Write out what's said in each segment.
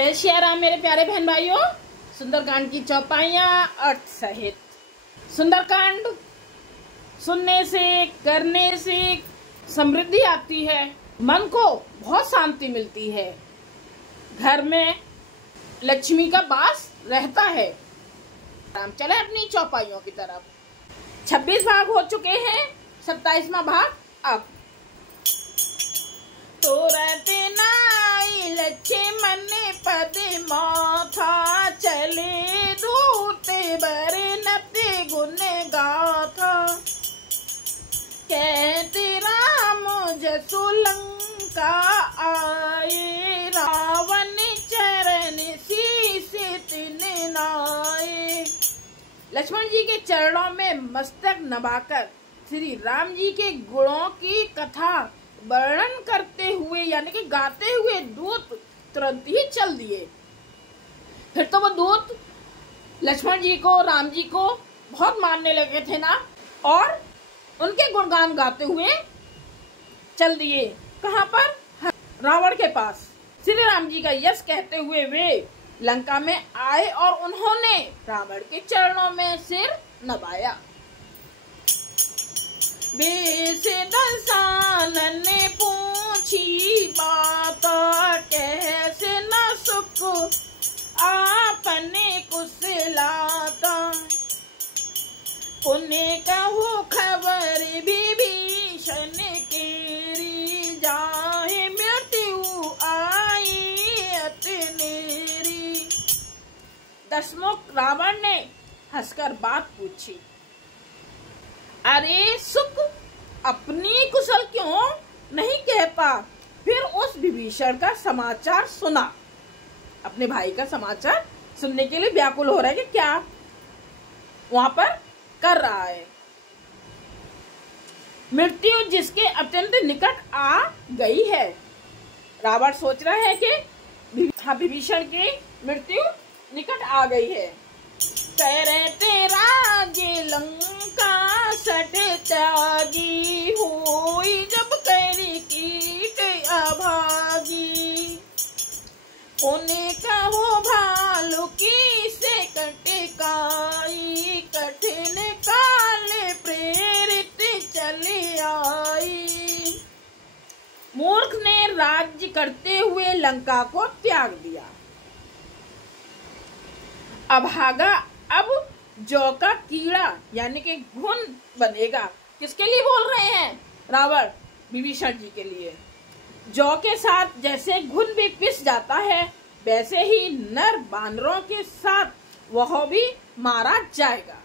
जय श्री राम मेरे प्यारे बहन भाइयों। सुंदरकांड की चौपाइयाँ अर्थ सहित। सुंदरकांड सुनने से करने से समृद्धि आती है, मन को बहुत शांति मिलती है, घर में लक्ष्मी का वास रहता है। राम चले अपनी चौपाइयों की तरफ। 26 भाग हो चुके हैं, 27वां भाग अब। तोरते नाई लक्ष्मण पद माथा, चले दूते बरे नते गुण गाथा। कहते राम जसु लंका आए, रावण चरण शीस तिन नाए। लक्ष्मण जी के चरणों में मस्तक नवाकर श्री राम जी के गुणों की कथा वर्णन करते हुए यानी कि गाते हुए दूत तुरंत ही चल दिए। फिर तो वो दूत लक्ष्मण जी को, राम जी को बहुत मानने लगे थे ना, और उनके गुणगान गाते हुए चल दिए। कहाँ पर? रावण के पास। श्री राम जी का यश कहते हुए वे लंका में आए और उन्होंने रावण के चरणों में सिर नवाया। बेस दसानन ने पूछी बात, कैसे न सुख आपने कुशलाता। पुण्य कहूँ खबर विभीषण केरी, जाहे मृत्यु आई अतनेरी। दशमुख रावण ने हंसकर बात पूछी, अरे सुख अपनी कुशल क्यों नहीं कहता? फिर उस विभीषण का समाचार सुना। अपने भाई का समाचार सुनने के लिए व्याकुल हो रहा है कि क्या वहां पर कर रहा है। मृत्यु जिसके अत्यंत निकट आ गई है। रावण सोच रहा है कि विभीषण की मृत्यु निकट आ गई है। करते राजे लंका सट त्यागी, हुई जब करी कीट अभागी। पुण्य कहो भालू की से कटिकाई, कठिन काल प्रेरित चली आई। मूर्ख ने राज्य करते हुए लंका को त्याग दिया। अभागा अब जौ का कीड़ा यानी कि घुन बनेगा। किसके लिए बोल रहे हैं रावण? विभीषण जी के लिए। जौ के साथ जैसे घुन भी पिस जाता है, वैसे ही नर बानरों के साथ वह भी मारा जाएगा।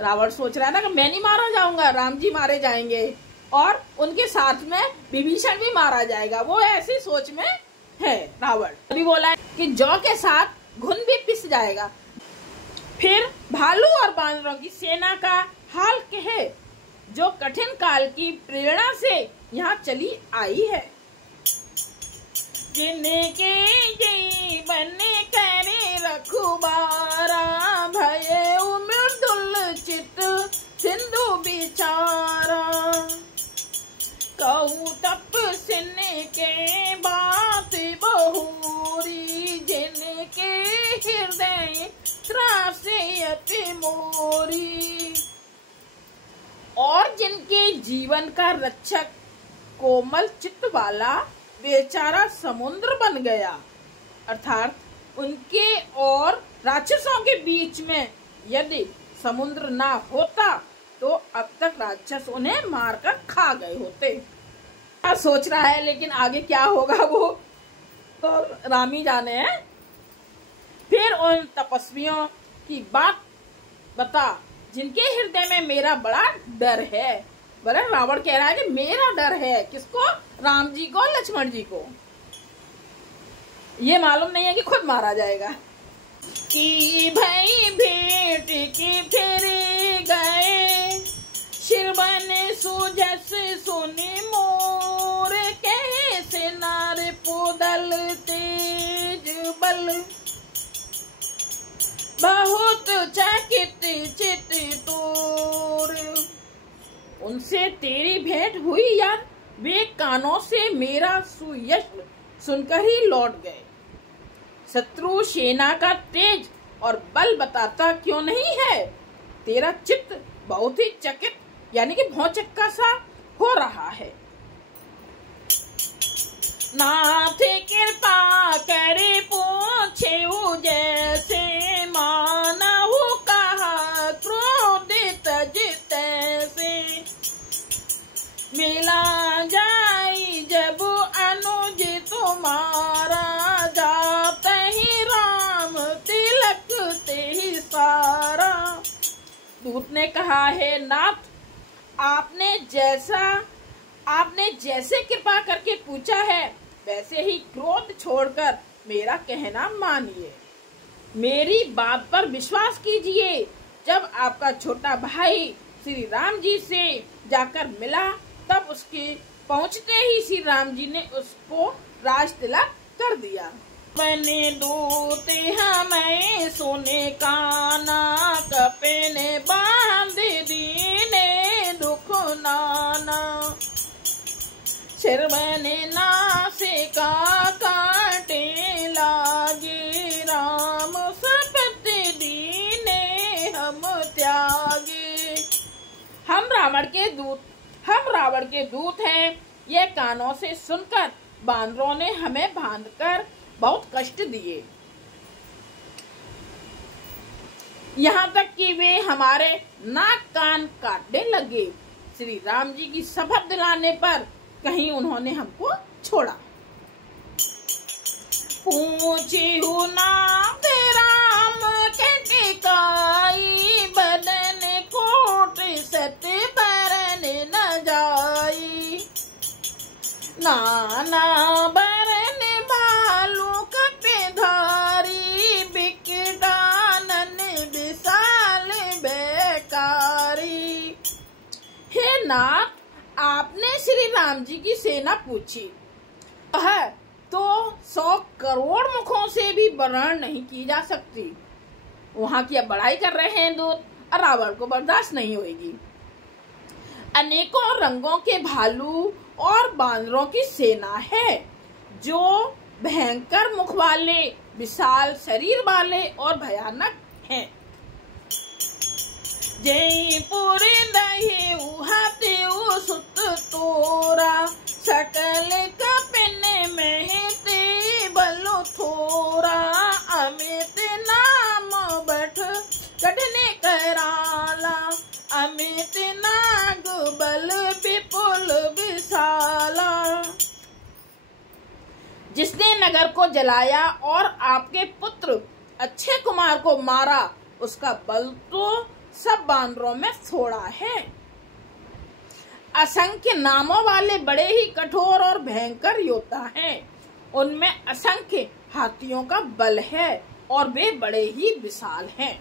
रावण सोच रहा है ना कि मैं नहीं मारा जाऊंगा, राम जी मारे जाएंगे और उनके साथ में विभीषण भी मारा जाएगा। वो ऐसी सोच में है रावण। अभी बोला है कि जौ के साथ घुन भी पिस जाएगा। फिर भालू और बानरों की सेना का हाल कहे, जो कठिन काल की प्रेरणा से यहाँ चली आई है। जिनके जीवन करे रखुबारा, भय मृदुल चित सिंधु बिचारा। कहूँ तपस्विन के बात बहुरी, जिनके हृदय त्रासे अति मोरी। और जिनके जीवन का रक्षक कोमल चित्त वाला बेचारा समुद्र बन गया। अर्थात उनके और राक्षसों के बीच में यदि समुद्र ना होता तो अब तक राक्षस उन्हें मारकर खा गए होते। क्या सोच रहा है, लेकिन आगे क्या होगा वो तो राम ही जाने हैं। फिर उन तपस्वियों की बात बता, जिनके हृदय में मेरा बड़ा डर है। बोले रावण कह रहा है कि मेरा डर है। किसको? राम जी को, लक्ष्मण जी को। ये मालूम नहीं है कि खुद मारा जाएगा। कि भाई भेंट की फिर गए, शिरवन सुजस सुनि मोर, कैसे नार पोदल तेज बल। बहुत चकित चित तोर। उनसे तेरी भेंट हुई यार, वे कानों से मेरा सुयश सुनकर ही लौट गए। शत्रु सेना का तेज और बल बताता क्यों नहीं है? तेरा चित्त बहुत ही चकित यानी कि भौचक्का सा हो रहा है। नाथ कृपा करे पूछे जैसे मानहु कहा क्रोधित जितैसे। मिला जाई जब अनुज तुम्हारा जात ही राम तिलक ते ही सारा। दूत ने कहा, है नाथ, आपने जैसे कृपा करके पूछा है वैसे ही क्रोध छोड़कर मेरा कहना मानिए। मेरी बात पर विश्वास कीजिए। जब आपका छोटा भाई श्री राम जी से जाकर मिला तब उसके पहुंचते ही श्री राम जी ने उसको राज तिलक कर दिया। बने दूत हमें सोने काना कपने बांध दीने दुख नाना। सिर बने नासे का काटे लागे राम शपथ दीने हम त्यागे। हम रावण के दूत हैं। ये कानों से सुनकर बांदरों ने हमें बांधकर बहुत कष्ट दिए, यहाँ तक कि वे हमारे नाक कान काटने लगे। श्री राम जी की शपथ दिलाने पर कहीं उन्होंने हमको छोड़ा। पूछी हूँ नाम राम के टिकाई बदन कोट सत बरन न जाई। नाना बरन बालू कपे धारी बिकटानन विशाल बेकारी। हे नाथ, आपने श्री राम जी की सेना पूछी है तो 100 करोड़ मुखों से भी वर्णन नहीं की जा सकती। वहाँ की अब बढ़ाई कर रहे हैं दूत, रावण को बर्दाश्त नहीं होगी। अनेकों रंगों के भालू और बांदरों की सेना है जो भयंकर मुख वाले, विशाल शरीर वाले और भयानक हैं। जयपुर दहे उहाते सुत तोरा सकल कपने महते बलो थोरा। अमित नाम बठ कटने कराला अमित नाग बल विपुल विशाला। जिसने नगर को जलाया और आपके पुत्र अक्षय कुमार को मारा उसका बल तो सब बानरों में थोड़ा है। असंख्य नामों वाले बड़े ही कठोर और भयंकर योद्धा हैं। उनमें असंख्य हाथियों का बल है और वे बड़े ही विशाल हैं।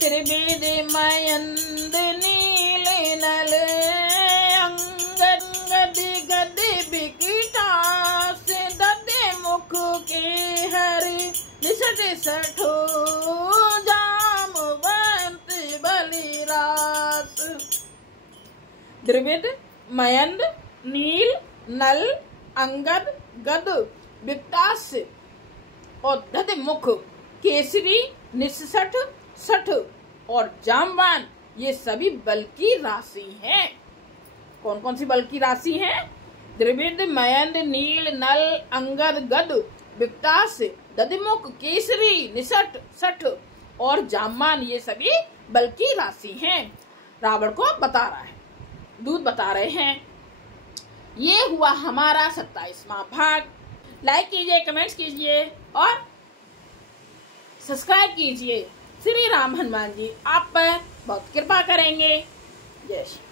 त्रिविध मयंद नील नल अंगद गद बिकटास ददे मुख के हरि निसट सठो जामवंत बलिरास। त्रिविध मयंद नील नल अंगद गद बिकटास और दद मुख केसरी निसठ सठ और जामवान ये सभी बल की राशि हैं। कौन कौन सी बल की राशि हैं? त्रिविध मयंद नील नल अंगद गद बिकटास दधिमुख केसरी निसठ सठ और जामवान ये सभी बल की राशि हैं। रावण को बता रहा है, दूत बता रहे हैं। ये हुआ हमारा 27वां भाग। लाइक कीजिए, कमेंट्स कीजिए और सब्सक्राइब कीजिए। श्री राम हनुमान जी आप पर बहुत कृपा करेंगे। जय श्री